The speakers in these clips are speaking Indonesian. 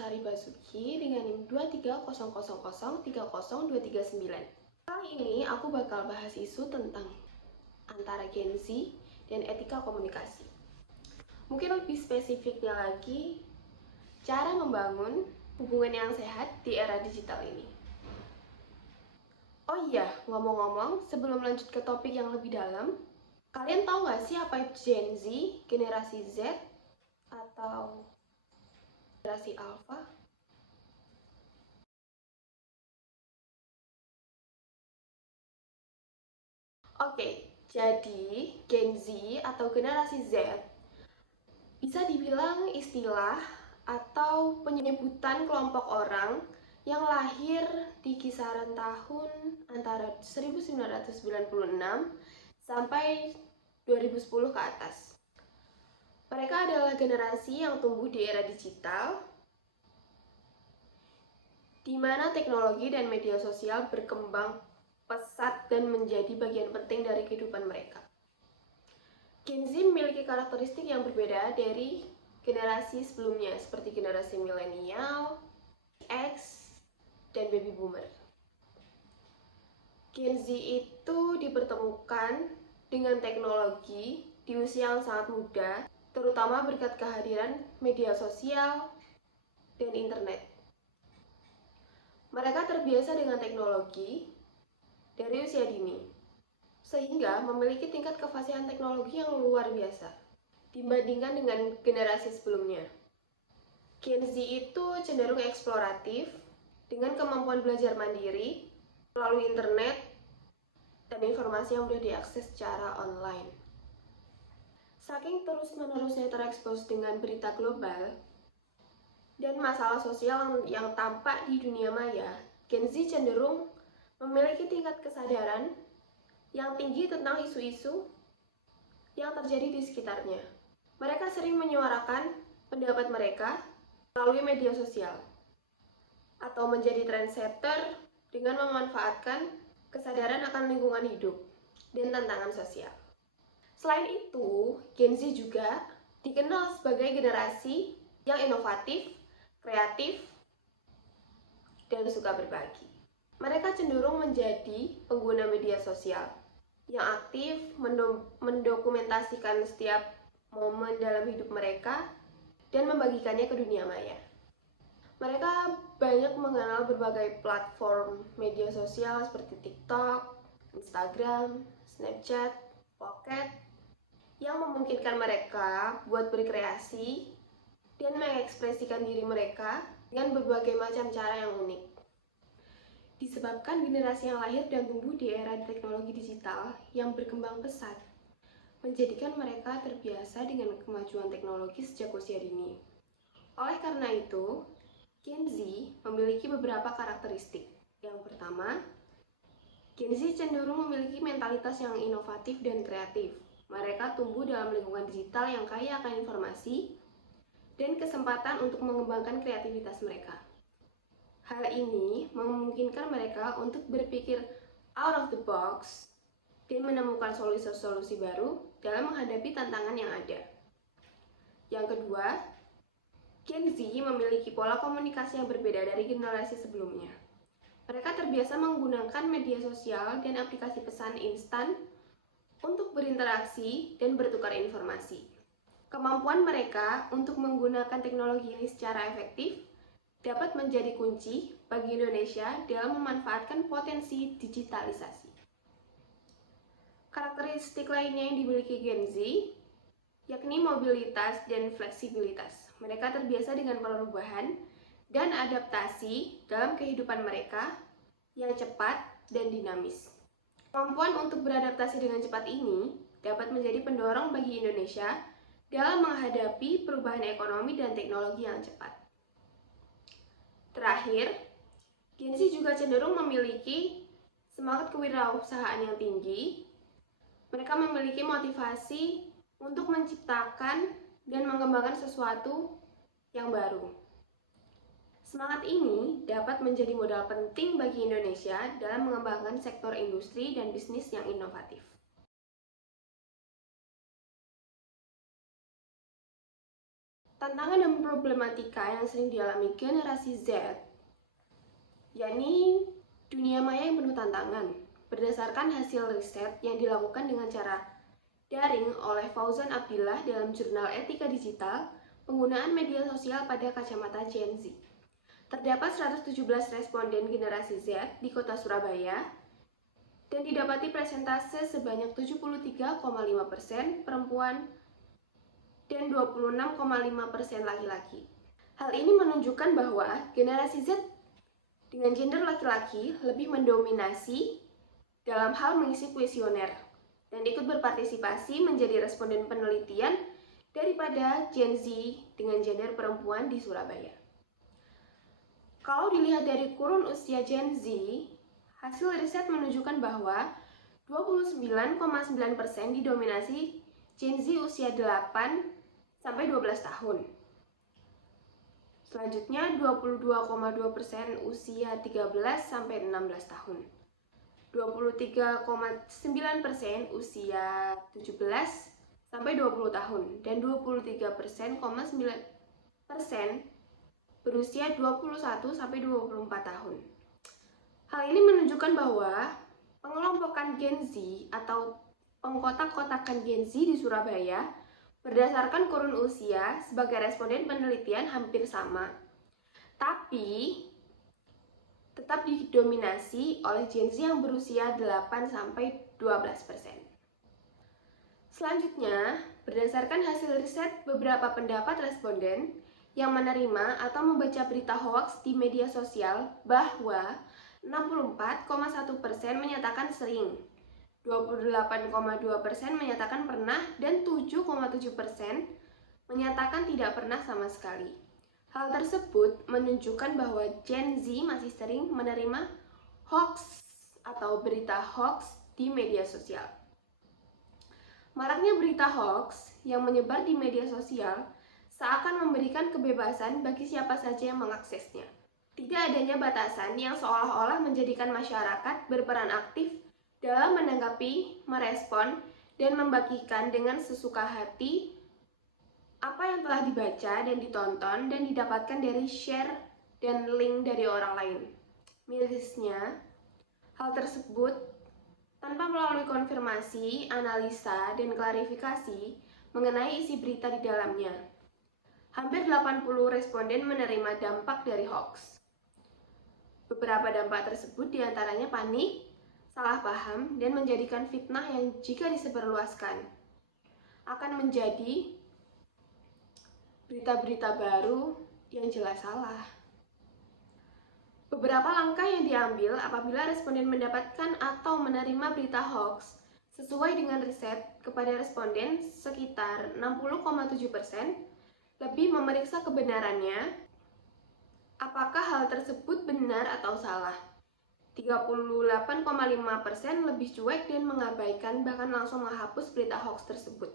Sari Basuki dengan NIM 23000030239. Kali ini aku bakal bahas isu tentang antara Gen Z dan etika komunikasi. Mungkin lebih spesifiknya lagi, cara membangun hubungan yang sehat di era digital ini. Oh iya, ngomong-ngomong, sebelum lanjut ke topik yang lebih dalam, kalian tahu nggak sih apa itu Gen Z, generasi Z, atau generasi Alpha? Oke, jadi Gen Z atau generasi Z bisa dibilang istilah atau penyebutan kelompok orang yang lahir di kisaran tahun antara 1996 sampai 2010 ke atas. Mereka adalah generasi yang tumbuh di era digital, di mana teknologi dan media sosial berkembang pesat dan menjadi bagian penting dari kehidupan mereka. Gen Z memiliki karakteristik yang berbeda dari generasi sebelumnya, seperti generasi milenial, X, dan baby boomer. Gen Z itu dipertemukan dengan teknologi di usia yang sangat muda, terutama berkat kehadiran media sosial dan internet. Mereka terbiasa dengan teknologi dari usia dini, sehingga memiliki tingkat kefasihan teknologi yang luar biasa dibandingkan dengan generasi sebelumnya. Gen Z itu cenderung eksploratif dengan kemampuan belajar mandiri melalui internet dan informasi yang mudah diakses secara online. Saking terus-menerusnya terekspos dengan berita global dan masalah sosial yang tampak di dunia maya, Gen Z cenderung memiliki tingkat kesadaran yang tinggi tentang isu-isu yang terjadi di sekitarnya. Mereka sering menyuarakan pendapat mereka melalui media sosial atau menjadi trendsetter dengan memanfaatkan kesadaran akan lingkungan hidup dan tantangan sosial. Selain itu, Gen Z juga dikenal sebagai generasi yang inovatif, kreatif, dan suka berbagi. Mereka cenderung menjadi pengguna media sosial yang aktif mendokumentasikan setiap momen dalam hidup mereka dan membagikannya ke dunia maya. Mereka banyak mengenal berbagai platform media sosial seperti TikTok, Instagram, Snapchat, Pocket, yang memungkinkan mereka buat berkreasi dan mengekspresikan diri mereka dengan berbagai macam cara yang unik. Disebabkan generasi yang lahir dan tumbuh di era teknologi digital yang berkembang pesat, menjadikan mereka terbiasa dengan kemajuan teknologi sejak usia dini. Oleh karena itu, Gen Z memiliki beberapa karakteristik. Yang pertama, Gen Z cenderung memiliki mentalitas yang inovatif dan kreatif. Mereka tumbuh dalam lingkungan digital yang kaya akan informasi dan kesempatan untuk mengembangkan kreativitas mereka. Hal ini memungkinkan mereka untuk berpikir out of the box dan menemukan solusi-solusi baru dalam menghadapi tantangan yang ada. Yang kedua, Gen Z memiliki pola komunikasi yang berbeda dari generasi sebelumnya. Mereka terbiasa menggunakan media sosial dan aplikasi pesan instan untuk berinteraksi dan bertukar informasi. Kemampuan mereka untuk menggunakan teknologi ini secara efektif dapat menjadi kunci bagi Indonesia dalam memanfaatkan potensi digitalisasi. Karakteristik lainnya yang dimiliki Gen Z yakni mobilitas dan fleksibilitas. Mereka terbiasa dengan perubahan dan adaptasi dalam kehidupan mereka yang cepat dan dinamis. Kemampuan untuk beradaptasi dengan cepat ini dapat menjadi pendorong bagi Indonesia dalam menghadapi perubahan ekonomi dan teknologi yang cepat. Terakhir, Gen Z juga cenderung memiliki semangat kewirausahaan yang tinggi. Mereka memiliki motivasi untuk menciptakan dan mengembangkan sesuatu yang baru. Semangat ini dapat menjadi modal penting bagi Indonesia dalam mengembangkan sektor industri dan bisnis yang inovatif. Tantangan dan problematika yang sering dialami generasi Z, yakni dunia maya yang penuh tantangan. Berdasarkan hasil riset yang dilakukan dengan cara daring oleh Fauzan Abdillah dalam jurnal Etika Digital, penggunaan media sosial pada kacamata Gen Z. Terdapat 117 responden generasi Z di kota Surabaya dan didapati presentase sebanyak 73,5% perempuan dan 26,5% laki-laki. Hal ini menunjukkan bahwa generasi Z dengan gender laki-laki lebih mendominasi dalam hal mengisi kuesioner dan ikut berpartisipasi menjadi responden penelitian daripada Gen Z dengan gender perempuan di Surabaya. Kalau dilihat dari kurun usia Gen Z, hasil riset menunjukkan bahwa 29,9% didominasi Gen Z usia 8 sampai 12 tahun. Selanjutnya 22,2% usia 13 sampai 16 tahun. 23,9% usia 17 sampai 20 tahun dan 23,9% berusia 21 sampai 24 tahun. Hal ini menunjukkan bahwa pengelompokan Gen Z atau pengkotak-kotakan Gen Z di Surabaya berdasarkan kurun usia sebagai responden penelitian hampir sama, tapi tetap didominasi oleh Gen Z yang berusia 8-12%. Selanjutnya, berdasarkan hasil riset beberapa pendapat responden yang menerima atau membaca berita hoaks di media sosial bahwa 64,1% menyatakan sering, 28,2% menyatakan pernah, dan 7,7% menyatakan tidak pernah sama sekali. Hal tersebut menunjukkan bahwa Gen Z masih sering menerima hoax atau berita hoax di media sosial. Maraknya berita hoax yang menyebar di media sosial seakan memberikan kebebasan bagi siapa saja yang mengaksesnya. Tidak adanya batasan yang seolah-olah menjadikan masyarakat berperan aktif dalam menanggapi, merespon, dan membagikan dengan sesuka hati apa yang telah dibaca dan ditonton dan didapatkan dari share dan link dari orang lain. Mirisnya, hal tersebut tanpa melalui konfirmasi, analisa, dan klarifikasi mengenai isi berita di dalamnya. Hampir 80 responden menerima dampak dari hoax. Beberapa dampak tersebut diantaranya panik, salah paham, dan menjadikan fitnah yang jika disebarluaskan akan menjadi berita-berita baru yang jelas salah. Beberapa langkah yang diambil apabila responden mendapatkan atau menerima berita hoax sesuai dengan riset kepada responden sekitar 60,7% lebih memeriksa kebenarannya, apakah hal tersebut benar atau salah. 38,5% lebih cuek dan mengabaikan bahkan langsung menghapus berita hoax tersebut.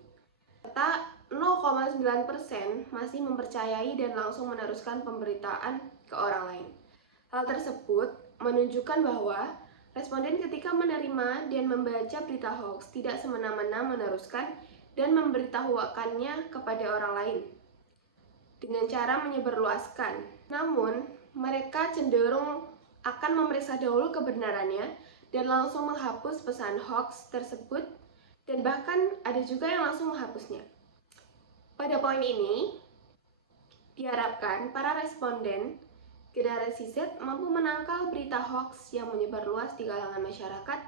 Serta 0,9% masih mempercayai dan langsung meneruskan pemberitaan ke orang lain. Hal tersebut menunjukkan bahwa responden ketika menerima dan membaca berita hoax tidak semena-mena meneruskan dan memberitahukannya kepada orang lain dengan cara menyebarluaskan. Namun, mereka cenderung akan memeriksa dahulu kebenarannya dan langsung menghapus pesan hoax tersebut, dan bahkan ada juga yang langsung menghapusnya. Pada poin ini, diharapkan para responden generasi Z mampu menangkal berita hoax yang menyebar luas di kalangan masyarakat,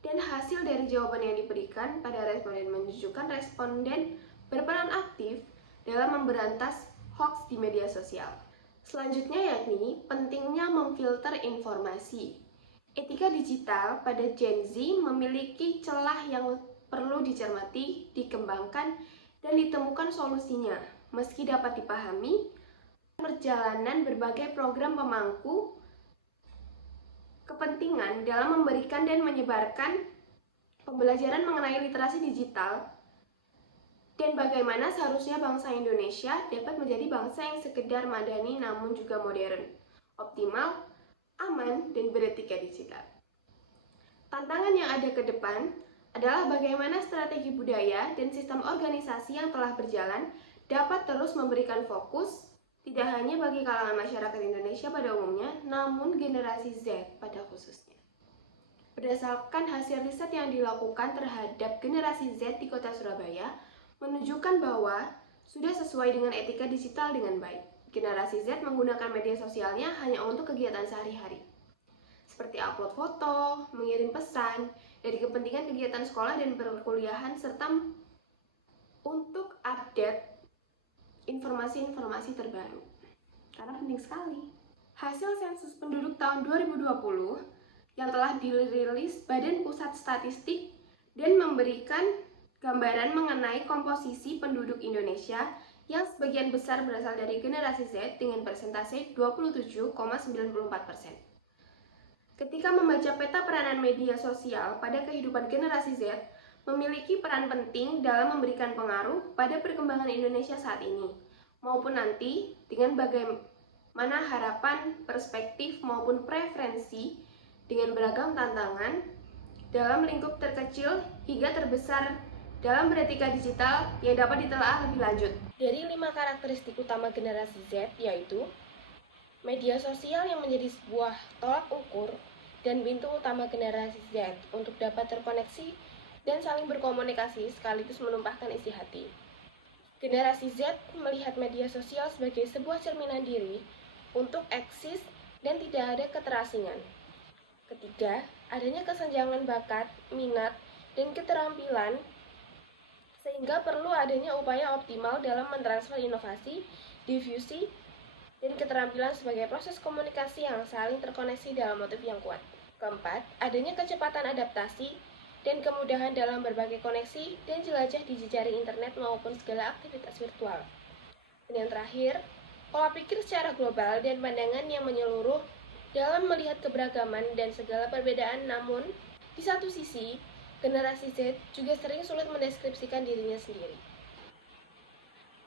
dan hasil dari jawaban yang diberikan pada responden menunjukkan responden berperan aktif dalam memberantas hoax di media sosial. Selanjutnya yakni pentingnya memfilter informasi. Etika digital pada Gen Z memiliki celah yang perlu dicermati, dikembangkan, dan ditemukan solusinya. Meski dapat dipahami, perjalanan berbagai program pemangku kepentingan dalam memberikan dan menyebarkan pembelajaran mengenai literasi digital dan bagaimana seharusnya bangsa Indonesia dapat menjadi bangsa yang sekedar madani namun juga modern, optimal, aman, dan beretika digital. Tantangan yang ada ke depan adalah bagaimana strategi budaya dan sistem organisasi yang telah berjalan dapat terus memberikan fokus tidak hanya bagi kalangan masyarakat Indonesia pada umumnya, namun generasi Z pada khususnya. Berdasarkan hasil riset yang dilakukan terhadap generasi Z di kota Surabaya, menunjukkan bahwa sudah sesuai dengan etika digital dengan baik. Generasi Z menggunakan media sosialnya hanya untuk kegiatan sehari-hari, seperti upload foto, mengirim pesan, dari kepentingan kegiatan sekolah dan perkuliahan, serta untuk update informasi-informasi terbaru. Karena penting sekali. Hasil sensus penduduk tahun 2020 yang telah dirilis Badan Pusat Statistik dan memberikan gambaran mengenai komposisi penduduk Indonesia yang sebagian besar berasal dari generasi Z dengan persentase 27,94%. Ketika membaca peta peranan media sosial pada kehidupan generasi Z, memiliki peran penting dalam memberikan pengaruh pada perkembangan Indonesia saat ini, maupun nanti dengan bagaimana harapan, perspektif, maupun preferensi dengan beragam tantangan dalam lingkup terkecil hingga terbesar dalam beretika digital yang dapat ditelaah lebih lanjut. Dari 5 karakteristik utama generasi Z, yaitu media sosial yang menjadi sebuah tolak ukur dan pintu utama generasi Z untuk dapat terkoneksi dan saling berkomunikasi sekaligus menumpahkan isi hati. Generasi Z melihat media sosial sebagai sebuah cerminan diri untuk eksis dan tidak ada keterasingan. Ketiga, adanya kesenjangan bakat, minat, dan keterampilan sehingga perlu adanya upaya optimal dalam mentransfer inovasi, difusi, dan keterampilan sebagai proses komunikasi yang saling terkoneksi dalam motif yang kuat. Keempat, adanya kecepatan adaptasi dan kemudahan dalam berbagai koneksi dan jelajah di jejaring internet maupun segala aktivitas virtual. Dan yang terakhir, pola pikir secara global dan pandangan yang menyeluruh dalam melihat keberagaman dan segala perbedaan. Namun, di satu sisi, generasi Z juga sering sulit mendeskripsikan dirinya sendiri.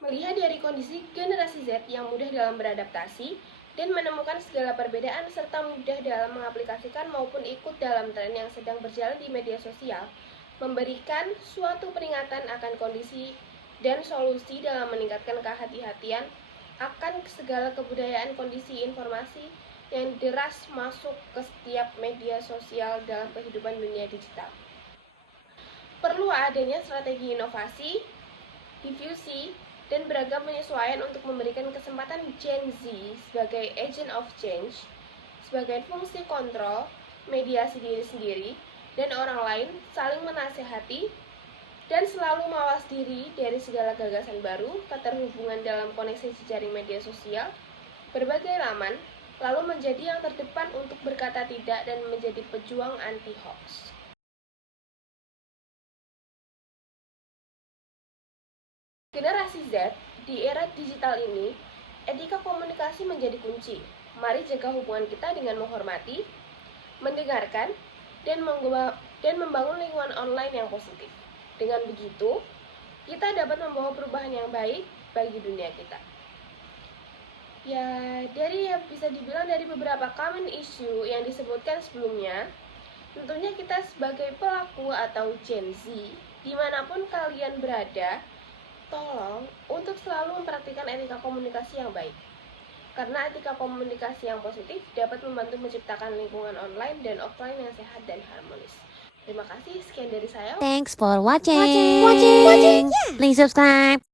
Melihat dari kondisi generasi Z yang mudah dalam beradaptasi dan menemukan segala perbedaan serta mudah dalam mengaplikasikan maupun ikut dalam tren yang sedang berjalan di media sosial, memberikan suatu peringatan akan kondisi dan solusi dalam meningkatkan kehati-hatian akan segala kebudayaan kondisi informasi yang deras masuk ke setiap media sosial dalam kehidupan dunia digital. Perlu adanya strategi inovasi, difusi, dan beragam penyesuaian untuk memberikan kesempatan Gen Z sebagai agent of change, sebagai fungsi kontrol, mediasi diri sendiri, dan orang lain saling menasehati, dan selalu mawas diri dari segala gagasan baru, keterhubungan dalam koneksi jejaring media sosial, berbagai laman, lalu menjadi yang terdepan untuk berkata tidak dan menjadi pejuang anti-hoax. Generasi Z di era digital ini, etika komunikasi menjadi kunci. Mari jaga hubungan kita dengan menghormati, mendengarkan, dan membangun lingkungan online yang positif. Dengan begitu, kita dapat membawa perubahan yang baik bagi dunia kita. Bisa dibilang dari beberapa common issue yang disebutkan sebelumnya, tentunya kita sebagai pelaku atau Gen Z, dimanapun kalian berada, tolong untuk selalu mempraktikkan etika komunikasi yang baik. Karena etika komunikasi yang positif dapat membantu menciptakan lingkungan online dan offline yang sehat dan harmonis. Terima kasih, sekian dari saya. Thanks for watching. Please subscribe.